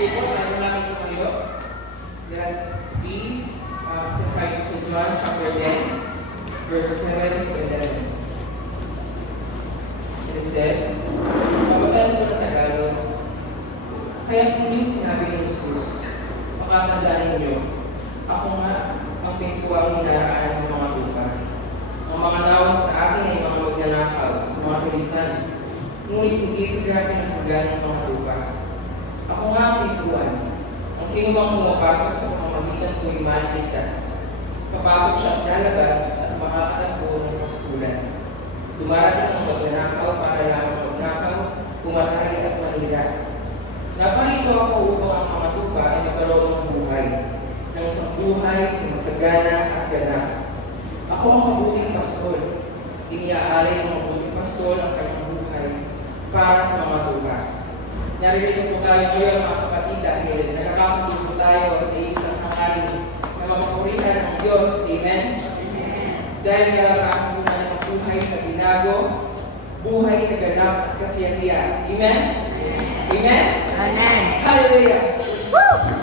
Sige po, may malapit ko kayo. Let's be sa John chapter 10, verse 7 to 11. It says, pabasahin ko ng Tagalog. Kaya muling sinabi ni Jesus, makatandaan ninyo, ako nga ang pintuang hinaraan ng mga lupa. Ang mga nawag sa akin ay mga magnanakaw, mga tulisan, ngunit hindi sila pinahanggan ng mga lupa. Ako nga ang pintuan. Ang sino bang pumapasok sa pamamagitan ko ay maligtas. Papasok siya at lalabas at makakatagpo ng pastulan. Dumarating ang magnanakaw para lamang magnakaw, pumatay at manira. Naparito ako upang ang mga lupa ay magkaroon ng buhay, ng isang buhay na masagana at ganap. Ako ang mabuting pastol. Iniaalay ng mabuting pastol ang kanyang buhay para sa mga lupa. Naririto po tayo ngayon mga kapatid dahil nakakasundo po tayo sa isang hangarin na mapapurihan ng Diyos. Amen? Dahil kalakasan po na ng buhay na binago, buhay na ganap at kasiyasiya. Amen? Amen? Amen. Hallelujah! Woo!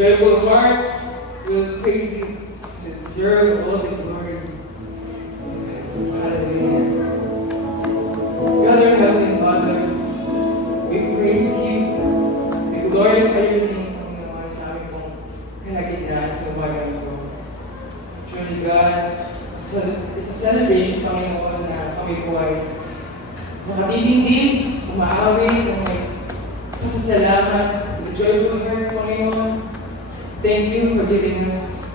Joyful hearts will praise you to deserve all the glory. Hallelujah. God, our Heavenly Father, we praise you. We glorify your name, Panginoon, sa aming pong kalagitnaan sa bayan ko. Truly, God, it's a celebration, Panginoon, na kami po ay makatitindig, umaawit, na may pasasalamat, with joyful hearts, Panginoon. Thank you for giving us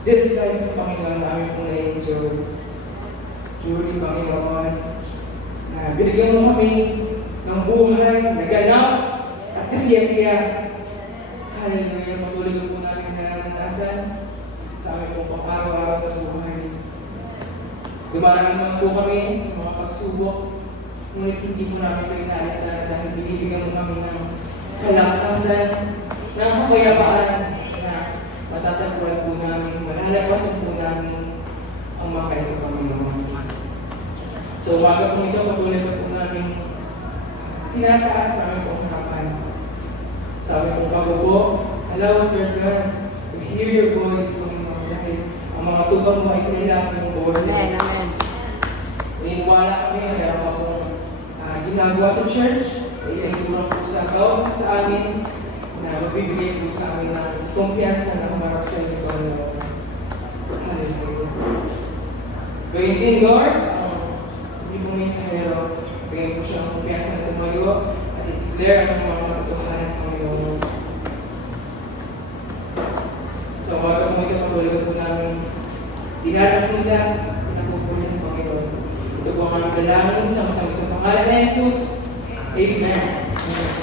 this life, Panginoon, na aming pong na-enjoy. Truly, Panginoon, na binigyan mo kami ng buhay, naganap, at kasiya-siya. Hallelujah, patuloy ko po namin naranasan sa aming pong pang-araw-araw na buhay. Dumaraan naman po kami sa mga pagsubok, ngunit hindi po namin ito inaalala dahil binibigyan mo kami ng kalakasan, ng kapayapaan na matatagpuan po namin, malalabasan po namin ang mga kaito, Panginoon. So, umaga po ito, patuloy na po namin tinataas sa aming pong harapan. Sa aming pong pagbubo, allow us, Lord God, to hear your voice, Panginoon, dahil ang mga tubang mo ay kanilang yung boses. Amen. Naniniwala kami na meron pa pong ginagawa sa church, ay turang po sa tawag sa amin na magbibigay po sa amin ng kumpiyansa na humarap sa inyo, Panginoon. Hallelujah. Gayun din, Lord, hindi po may sahero, bigyan po siya ng kumpiyansa na tumayo at i-declare ang mga katotohanan, Panginoon. So, umaga po ito, patuloy po namin dinalapunta, pinapupuli ng Panginoon. Ito po ang aming dalangin sa pangalan ni Jesus. Amen.